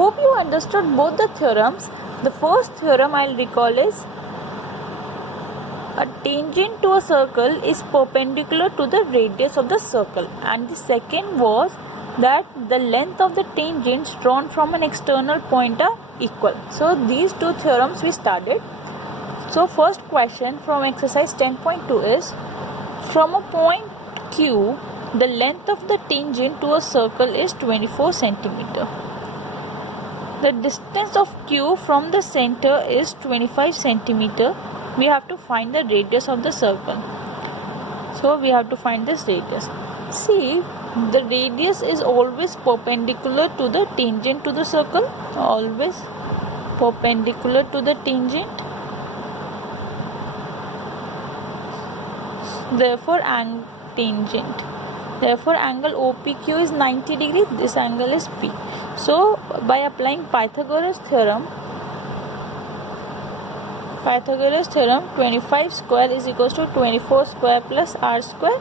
Hope you understood both the theorems. The first theorem I'll recall is a tangent to a circle is perpendicular to the radius of the circle, and the second was that the length of the tangents drawn from an external point are equal. So these two theorems we studied. So first question from exercise 10.2 is, from a point Q, the length of the tangent to a circle is 24 centimeter. The distance of Q from the center is 25 centimeter. We have to find the radius of the circle. So we have to find this radius. See, the radius is always perpendicular to the tangent to the circle. Always perpendicular to the tangent. Therefore, tangent. Therefore, angle OPQ is 90 degree. This angle is P. So, by applying Pythagoras theorem, 25 square is equals to 24 square plus r square.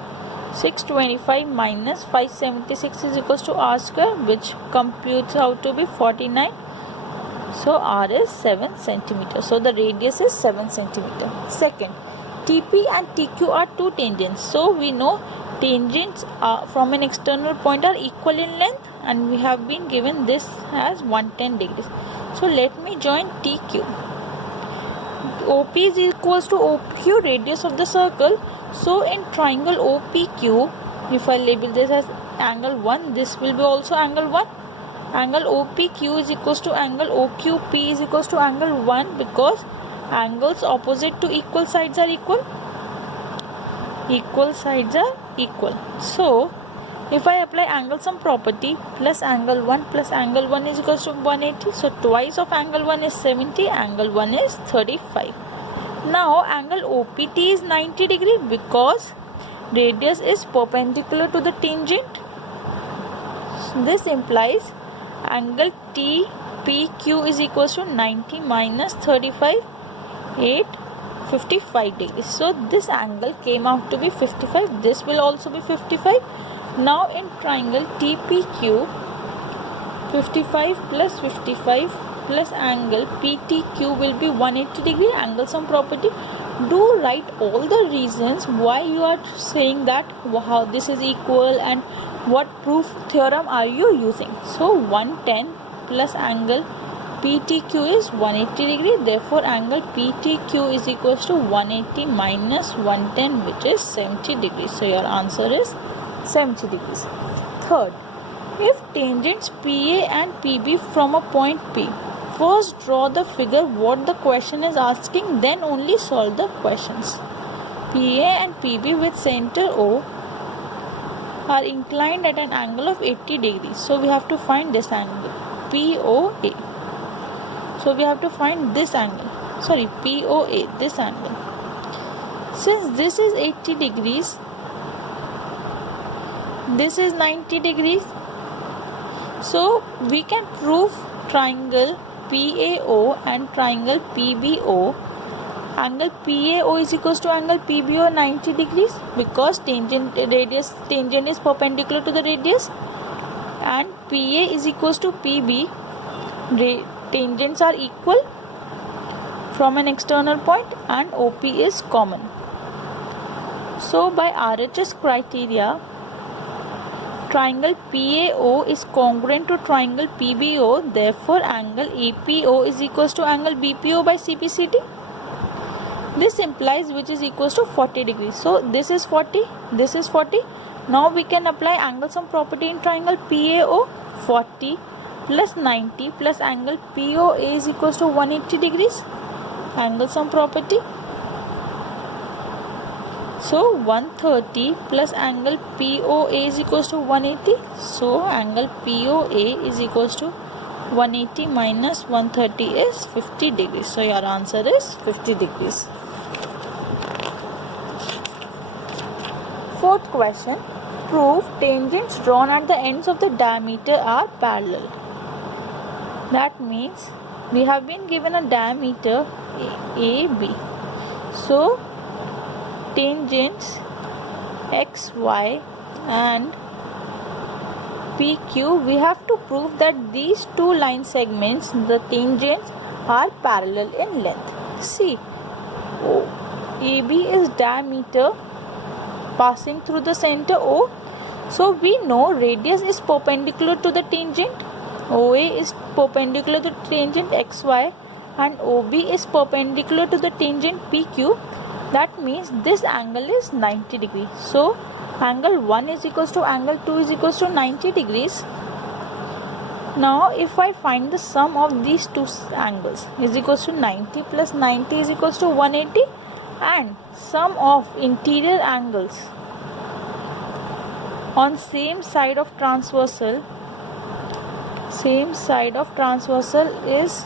625 minus 576 is equals to r square, which computes out to be 49. So, r is 7 centimeter. So, the radius is 7 centimeter. Second, TP and TQ are two tangents. So, we know tangents from an external point are equal in length, and we have been given this as 110 degrees. So, let me join TQ. OP is equals to OQ, radius of the circle. So, in triangle OPQ, if I label this as angle 1, this will be also angle 1. Angle OPQ is equals to angle OQP is equals to angle 1, because angles opposite to equal sides are equal. Equal sides are equal. So, if I apply angle sum property, plus angle 1 plus angle 1 is equals to 180. So, twice of angle 1 is 70, angle 1 is 35. Now, angle OPT is 90 degree because radius is perpendicular to the tangent. This implies angle TPQ is equals to 90 minus 35, 55 degrees. So, this angle came out to be 55. This will also be 55. Now, in triangle TPQ, 55 plus 55 plus angle PTQ will be 180 degree, angle sum property. Do write all the reasons why you are saying that how this is equal and what proof theorem are you using. So, 110 plus angle PTQ is 180 degree. Therefore, angle PTQ is equals to 180 minus 110, which is 70 degrees. So, your answer is 70 degrees. Third, if tangents PA and PB from a point P, first draw the figure what the question is asking, then only solve the questions. PA and PB with center O are inclined at an angle of 80 degrees. So, we have to find this angle, POA. So, we have to find this angle, POA, this angle. Since this is 80 degrees, this is 90 degrees. So, we can prove triangle PAO and triangle PBO. Angle PAO is equals to angle PBO 90 degrees because tangent is perpendicular to the radius, and PA is equals to PB. Tangents are equal from an external point, and OP is common. So, by RHS criteria, triangle PAO is congruent to triangle PBO. Therefore, angle APO is equals to angle BPO by CPCD. This implies which is equals to 40 degrees. So, this is 40, this is 40. Now, we can apply angle sum property in triangle PAO. 40 plus 90 plus angle POA is equals to 180 degrees. Angle sum property. So, 130 plus angle POA is equals to 180. So, angle POA is equals to 180 minus 130 is 50 degrees. So, your answer is 50 degrees. Fourth question. Prove tangents drawn at the ends of the diameter are parallel. That means we have been given a diameter AB. So, tangents XY and PQ, we have to prove that these two line segments, the tangents, are parallel in length. See, AB is diameter passing through the center O. So we know radius is perpendicular to the tangent. OA is perpendicular to the tangent XY and OB is perpendicular to the tangent PQ. That means this angle is 90 degrees. So angle 1 is equals to angle 2 is equals to 90 degrees. Now if I find the sum of these two angles is equals to 90 plus 90 is equals to 180, and sum of interior angles on same side of transversal is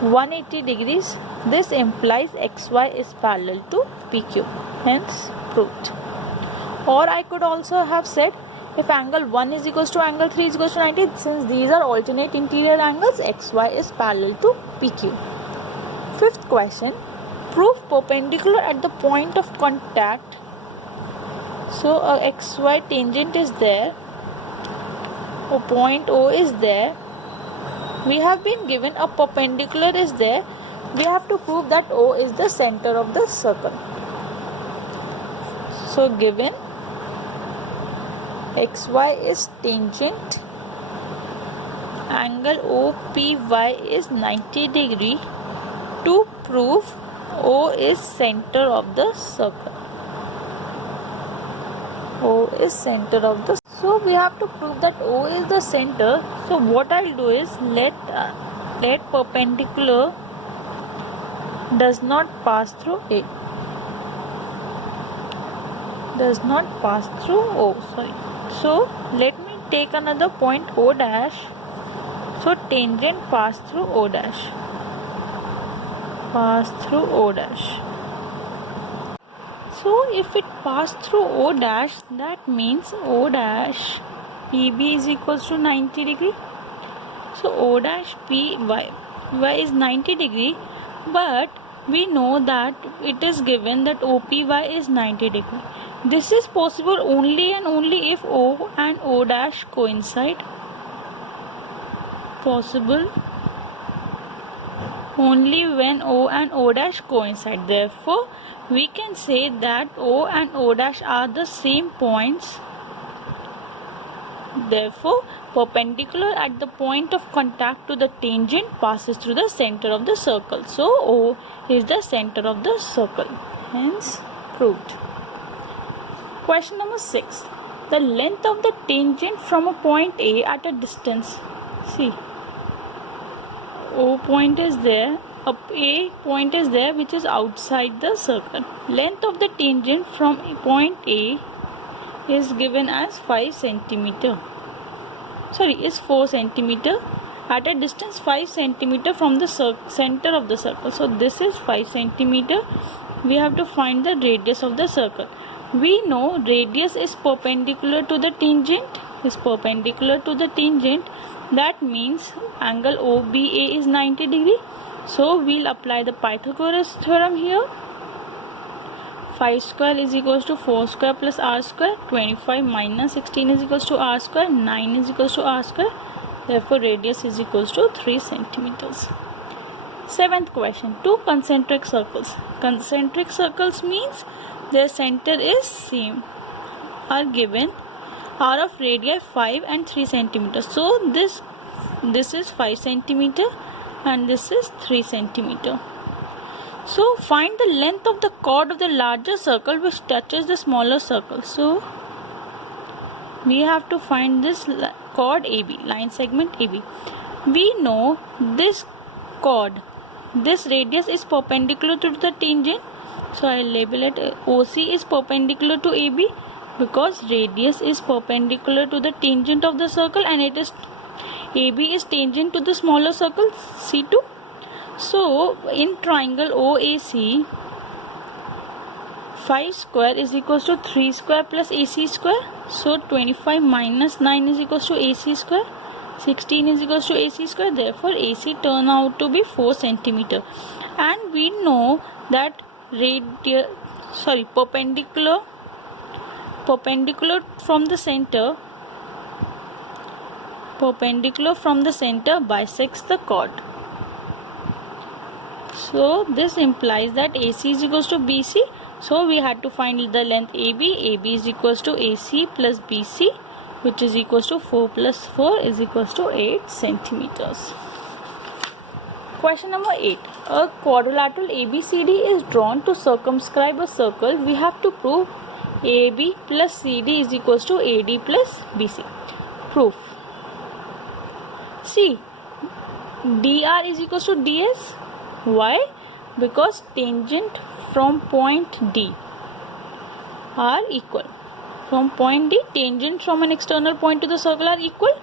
180 degrees. This implies XY is parallel to PQ, hence proved. Or I could also have said, if angle 1 is equals to angle 3 is equals to 90, since these are alternate interior angles, XY is parallel to PQ. Fifth question, prove perpendicular at the point of contact. So a XY tangent is there, a point O is there, we have been given a perpendicular is there, we have to prove that O is the center of the circle. So given XY is tangent, angle OPY is 90 degree, to prove O is center of the circle. O is center of the. So we have to prove that O is the center. So what I'll do is let perpendicular does not pass through A. Does not pass through O. Sorry. So let me take another point O dash. So tangent pass through O dash. Pass through O dash. So if it passed through O dash, that means O dash PB is equals to 90 degree. So O dash PY is 90 degree, but we know that it is given that OPY is 90 degree. This is possible only and only if O and O dash coincide. Possible only when O and O dash coincide. Therefore, we can say that O and O dash are the same points. Therefore, perpendicular at the point of contact to the tangent passes through the center of the circle. So, O is the center of the circle. Hence, proved. Question number 6. The length of the tangent from a point A at a distance. See, O point is there, A point is there which is outside the circle. Length of the tangent from point A is given as 5 centimeter. Is 4 centimeter at a distance 5 centimeter from the center of the circle. So this is 5 centimeter. We have to find the radius of the circle. We know radius is perpendicular to the tangent. That means angle OBA is 90 degree. So we'll apply the Pythagoras theorem here. 5 square is equals to 4 square plus r square. 25 minus 16 is equals to r square. 9 is equals to r square. Therefore radius is equals to 3 centimeters. Seventh question. Two concentric circles. Concentric circles means their center is same. Are given. Are of radii 5 and 3 centimeters. So this is 5 centimeter and this is 3 centimeter. So find the length of the chord of the larger circle which touches the smaller circle. So we have to find this chord AB, line segment AB. We know this chord, this radius is perpendicular to the tangent. So I label it OC is perpendicular to AB because radius is perpendicular to the tangent of the circle and it is AB is tangent to the smaller circle C2. So in triangle OAC, 5 square is equals to 3 square plus AC square. So 25 minus 9 is equals to AC square. 16 is equals to AC square. Therefore AC turn out to be 4 centimeter. And we know that perpendicular from the center perpendicular from the center bisects the chord. So this implies that AC is equals to BC. So we had to find the length AB. AB is equals to AC plus BC, which is equals to 4 plus 4 is equals to 8 centimeters. Question number 8. A quadrilateral ABCD is drawn to circumscribe a circle. We have to prove AB plus CD is equals to AD plus BC. Proof. See, DR is equals to DS. Why? Because tangent from point D are equal. From point D, tangent from an external point to the circle are equal.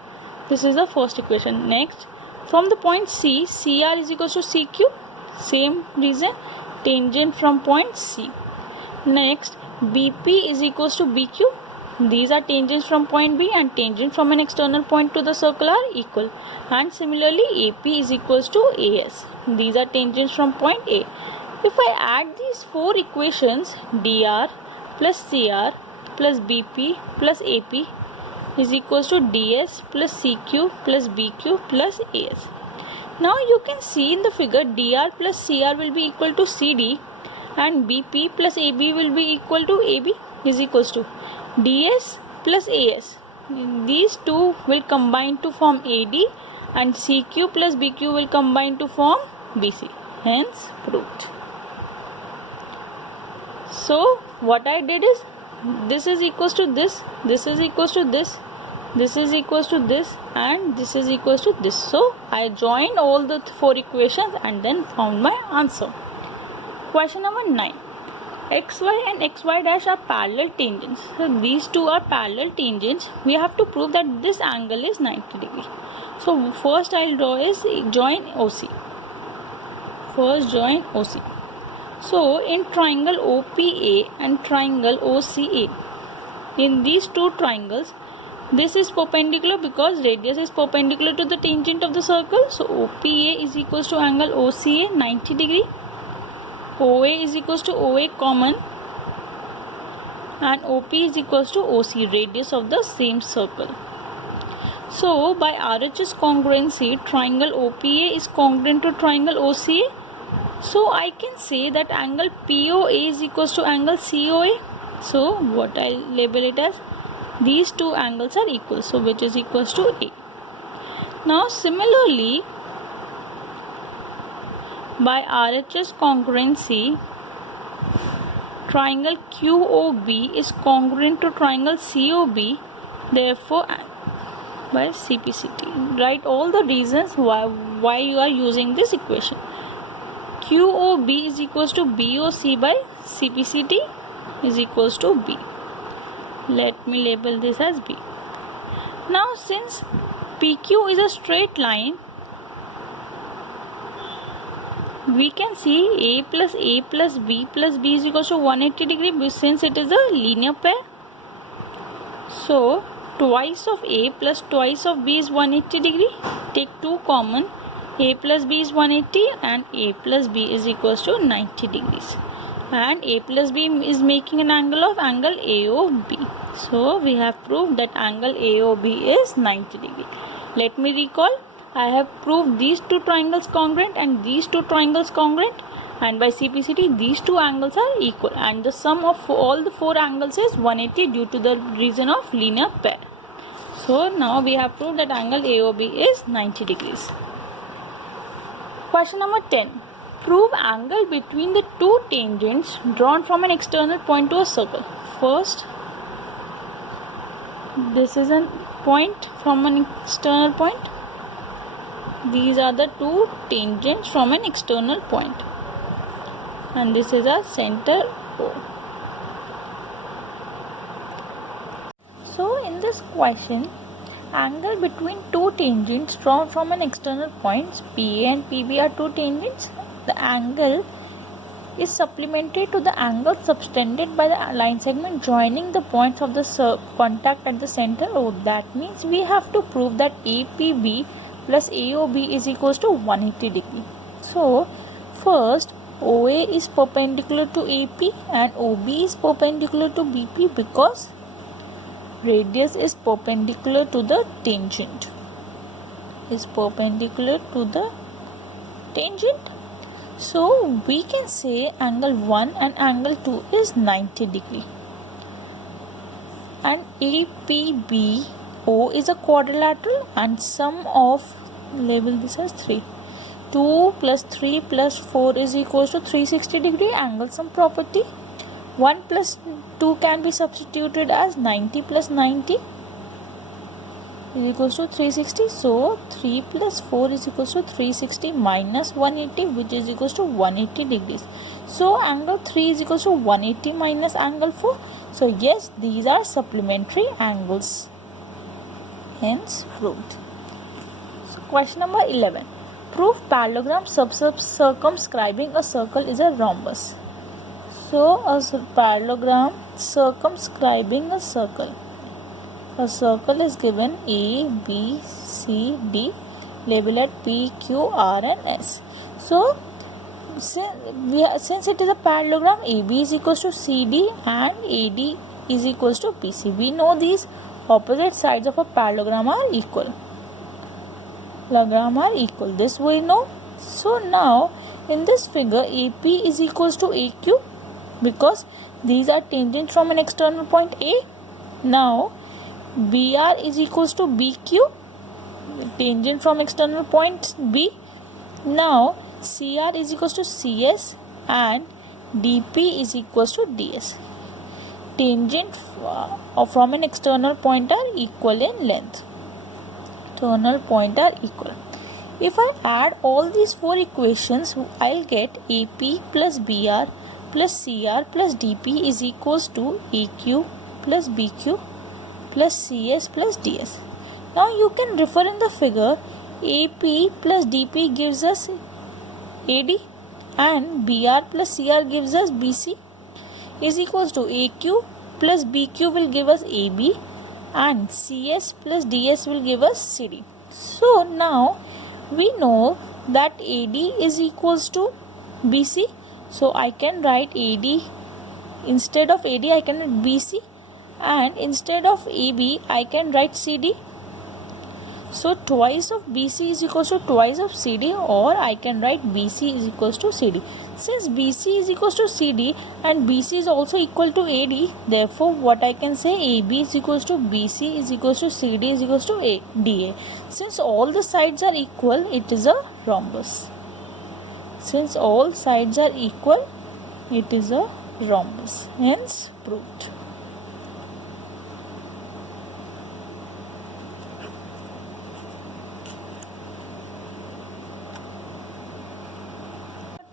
This is the first equation. Next, from the point C, CR is equals to CQ. Same reason, tangent from point C. Next, BP is equals to BQ. These are tangents from point B, and tangent from an external point to the circle are equal. And similarly, AP is equals to AS. These are tangents from point A. If I add these four equations, DR plus CR plus BP plus AP is equals to DS plus CQ plus BQ plus AS. Now you can see in the figure, DR plus CR will be equal to CD, and BP plus AB will be equal to AB is equals to DS plus AS. These two will combine to form AD, and CQ plus BQ will combine to form BC. Hence proved. So what I did is, this is equals to this, this is equals to this, this is equals to this, and this is equals to this. So I joined all the four equations and then found my answer. Question number 9. XY and XY dash are parallel tangents. So these two are parallel tangents. We have to prove that this angle is 90 degrees. So first I'll draw is join OC. First join OC. So in triangle OPA and triangle OCA, in these two triangles, this is perpendicular because radius is perpendicular to the tangent of the circle. So OPA is equals to angle OCA 90 degree. OA is equals to OA common, and OP is equals to OC, radius of the same circle. So by RHS congruency, triangle OPA is congruent to triangle OCA. So I can say that angle POA is equals to angle COA. So what I label it as, these two angles are equal, so which is equals to A. Now similarly, by RHS congruency, triangle QOB is congruent to triangle COB. Therefore, by CPCT, write all the reasons why you are using this equation. QOB is equals to BOC by CPCT is equals to B. Let me label this as B. Now since PQ is a straight line, we can see A plus B is equals to 180 degree since it is a linear pair. So twice of A plus twice of B is 180 degree. Take 2 common. A plus B is 180 and A plus B is equals to 90 degrees. And A plus B is making an angle of angle AOB. So we have proved that angle AOB is 90 degree. Let me recall. I have proved these two triangles congruent and these two triangles congruent, and by CPCT these two angles are equal, and the sum of all the four angles is 180 due to the reason of linear pair. So now we have proved that angle AOB is 90 degrees. Question number 10. Prove angle between the two tangents drawn from an external point to a circle. First, this is a point from an external point. These are the two tangents from an external point, and this is our center O. So in this question, angle between two tangents drawn from an external points, PA and PB are two tangents. The angle is supplemented to the angle subtended by the line segment joining the points of the contact at the center O. That means we have to prove that APB plus AOB is equals to 180 degree. So first, OA is perpendicular to AP and OB is perpendicular to BP because radius is perpendicular to the tangent. is perpendicular to the tangent. So we can say angle 1 and angle 2 is 90 degree. And APBO is a quadrilateral, and sum of, label this as 3. 2 plus 3 plus 4 is equals to 360 degree angle sum property. 1 plus 2 can be substituted as 90 plus 90 is equals to 360. So 3 plus 4 is equals to 360 minus 180, which is equals to 180 degrees. So angle 3 is equals to 180 minus angle 4. So yes, these are supplementary angles. Hence proved. So question number 11. Prove parallelogram circumscribing a circle is a rhombus. So a parallelogram circumscribing a circle. A circle is given A, B, C, D, label at P, Q, R and S. So since it is a parallelogram, AB is equals to CD and AD is equals to BC. We know these opposite sides of a parallelogram are equal. This we know. So now in this figure, AP is equals to AQ because these are tangents from an external point A. Now BR is equals to BQ, tangent from external point B. Now CR is equals to CS and DP is equals to DS. Tangent from an external point are equal in length. External point are equal. If I add all these four equations, I'll get AP plus BR plus CR plus DP is equals to AQ plus BQ plus CS plus DS. Now you can refer in the figure. AP plus DP gives us AD and BR plus CR gives us BC is equals to AQ plus BQ will give us AB and CS plus DS will give us CD. So now we know that AD is equals to BC. So I can write AD, instead of AD I can write BC, and instead of AB I can write CD. So twice of BC is equals to twice of CD, or I can write BC is equals to CD. Since BC is equals to CD and BC is also equal to AD, therefore what I can say, AB is equals to BC is equals to CD is equals to DA. Since all the sides are equal, it is a rhombus. Since all sides are equal, it is a rhombus. Hence proved.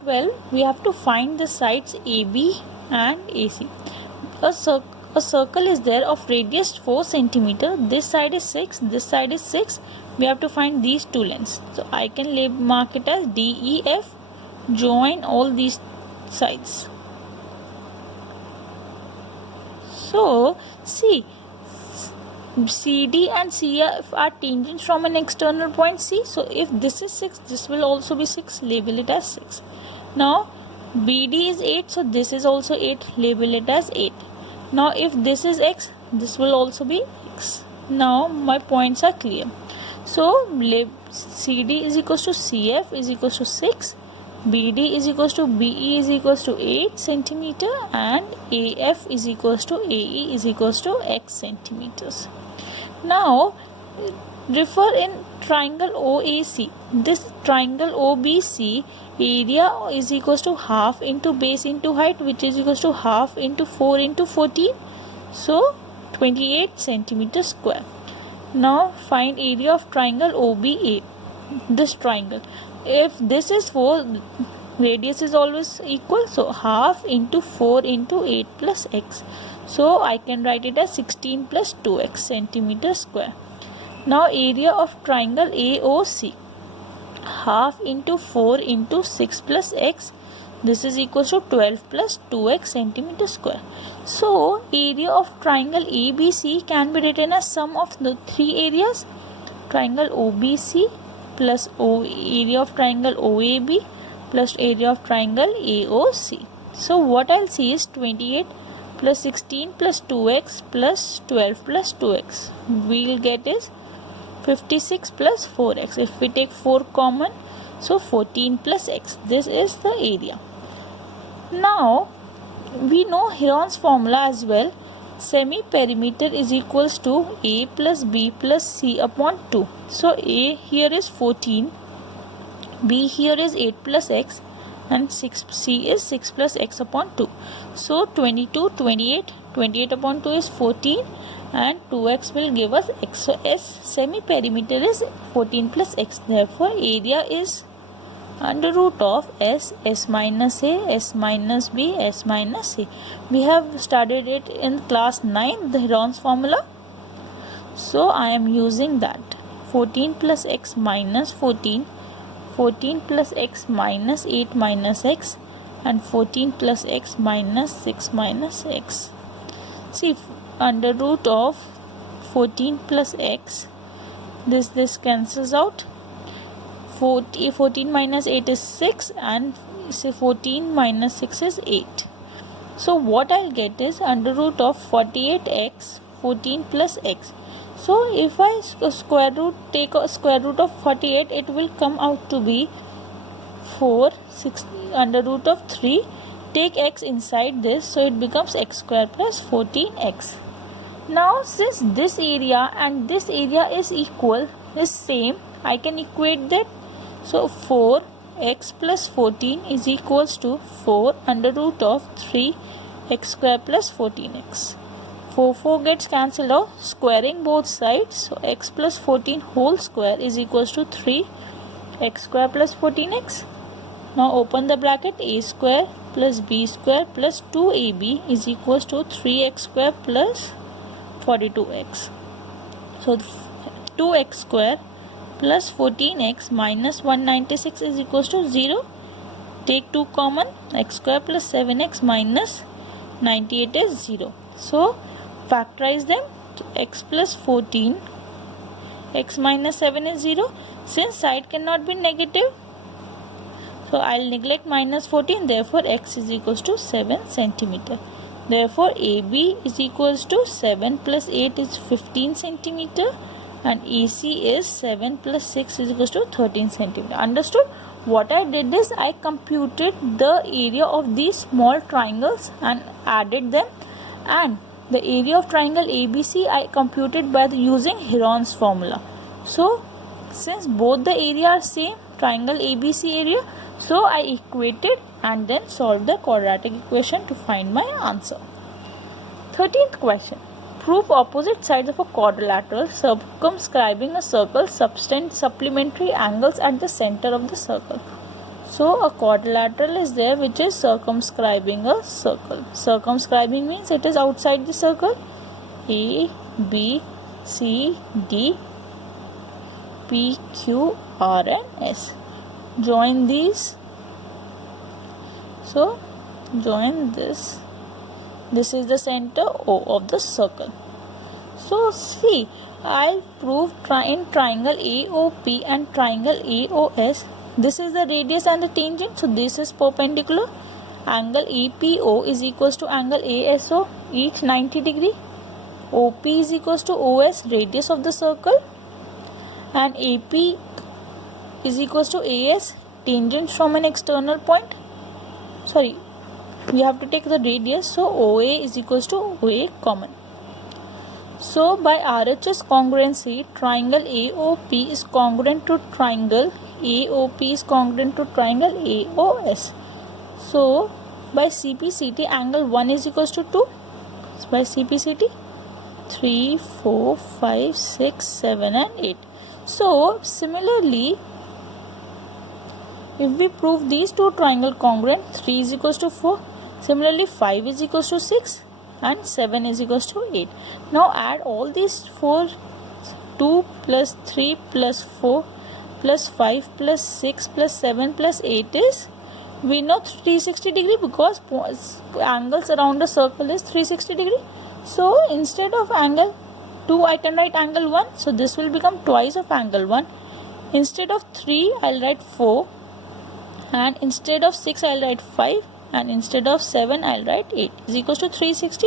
Well, we have to find the sides AB and AC. A circle is there of radius 4 cm. This side is 6, this side is 6. We have to find these two lengths. So I can mark it as DEF. Join all these sides. So see, CD and CF are tangents from an external point C. So if this is 6, this will also be 6. Label it as 6. Now BD is 8, so this is also 8. Label it as 8. Now if this is X, this will also be X. Now my points are clear. So CD is equals to CF is equals to 6. BD is equals to BE is equals to 8 centimeter and AF is equals to AE is equals to X centimeters. Now refer in triangle OAC. This triangle OBC, area is equals to half into base into height, which is equals to half into 4 into 14. So 28 centimeter square. Now find area of triangle OBA. This triangle. If this is 4, radius is always equal. So half into 4 into 8 plus x. So I can write it as 16 plus 2x centimeter square. Now area of triangle AOC. Half into 4 into 6 plus x. This is equal to 12 plus 2x centimeter square. So area of triangle ABC can be written as sum of the three areas. Triangle OBC plus area of triangle OAB plus area of triangle AOC. So what I'll see is 28 plus 16 plus 2x plus 12 plus 2x. We'll get is 56 plus 4x. If we take 4 common, so 14 plus x. This is the area. Now we know Heron's formula as well. Semi-perimeter is equals to a plus b plus c upon 2. So a here is 14, b here is 8 plus x, and c is 6 plus x upon 2. So 22, 28, 28 upon 2 is 14, and 2x will give us x. So s semi-perimeter is 14 plus x. Therefore area is under root of s minus a, s minus b, s minus c. We have studied it in class 9, the Heron's formula. So I am using that. 14 plus x minus 14, 14 plus x minus 8 minus x, and 14 plus x minus 6 minus x. See, under root of 14 plus x, this cancels out. 14 minus 8 is 6, and 14 minus 6 is 8. So what I'll get is under root of 48x, 14 plus x. So if I take a square root of 48, it will come out to be 4, 6 under root of 3. Take x inside this, so it becomes x square plus 14x. Now since this area and this area is equal, is same, I can equate that. So 4x plus 14 is equals to 4 under root of 3 x square plus 14x. 4 gets cancelled out, squaring both sides. So x plus 14 whole square is equals to 3 x square plus 14x. Now open the bracket. A square plus b square plus 2ab is equals to 3x square plus 42x. So 2x square plus 14x minus 196 is equals to 0. Take 2 common. X square plus 7x minus 98 is 0. So factorize them. X plus 14, x minus 7 is 0. Since side cannot be negative, so I'll neglect minus 14. Therefore x is equals to 7 centimeter. Therefore AB is equals to 7 plus 8 is 15 centimeter, and AC is 7 plus 6 is equals to 13 centimeter. Understood? What I did is I computed the area of these small triangles and added them, and the area of triangle ABC I computed by using Heron's formula. So since both the area are same, triangle ABC area, so I equated and then solved the quadratic equation to find my answer. 13th question. Prove opposite sides of a quadrilateral circumscribing a circle subtend supplementary angles at the center of the circle. So a quadrilateral is there which is circumscribing a circle. Circumscribing means it is outside the circle. A, B, C, D, P, Q, R and S. Join these. So join this. This is the center O of the circle. So see, I'll prove in triangle AOP and triangle AOS. This is the radius and the tangent. So this is perpendicular. Angle APO is equals to angle ASO, each 90 degree. OP is equals to OS, radius of the circle. And AP is equals to AS, tangent from an external point. Sorry, we have to take the radius. So OA is equals to OA common. So by RHS congruency, triangle AOP is congruent to triangle AOP is congruent to triangle AOS. So by CPCT, angle 1 is equals to 2. So by CPCT, 3, 4, 5, 6, 7 and 8. So similarly, if we prove these two triangle congruent, 3 is equals to 4. Similarly, 5 is equals to 6 and 7 is equals to 8. Now add all these 4, 2 plus 3 plus 4 plus 5 plus 6 plus 7 plus 8 is, we know 360 degree because angles around a circle is 360 degree. So instead of angle 2, I can write angle 1. So this will become twice of angle 1. Instead of 3, I'll write 4. And instead of 6, I'll write 5. And instead of 7, I'll write 8 is equals to 360.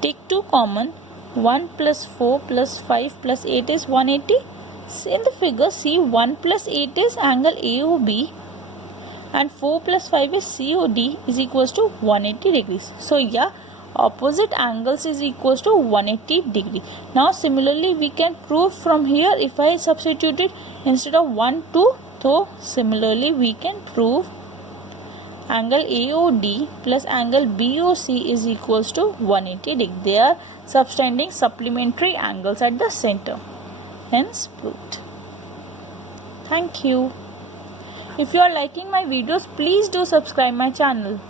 Take 2 common. 1 plus 4 plus 5 plus 8 is 180. In the figure, see 1 plus 8 is angle AOB and 4 plus 5 is COD is equals to 180 degrees. So yeah, opposite angles is equals to 180 degree. Now similarly we can prove from here, if I substitute it instead of 1 2, so similarly we can prove angle AOD plus angle BOC is equals to 180 degree. They are subtending supplementary angles at the center. Hence proved. Thank you. If you are liking my videos, please do subscribe my channel.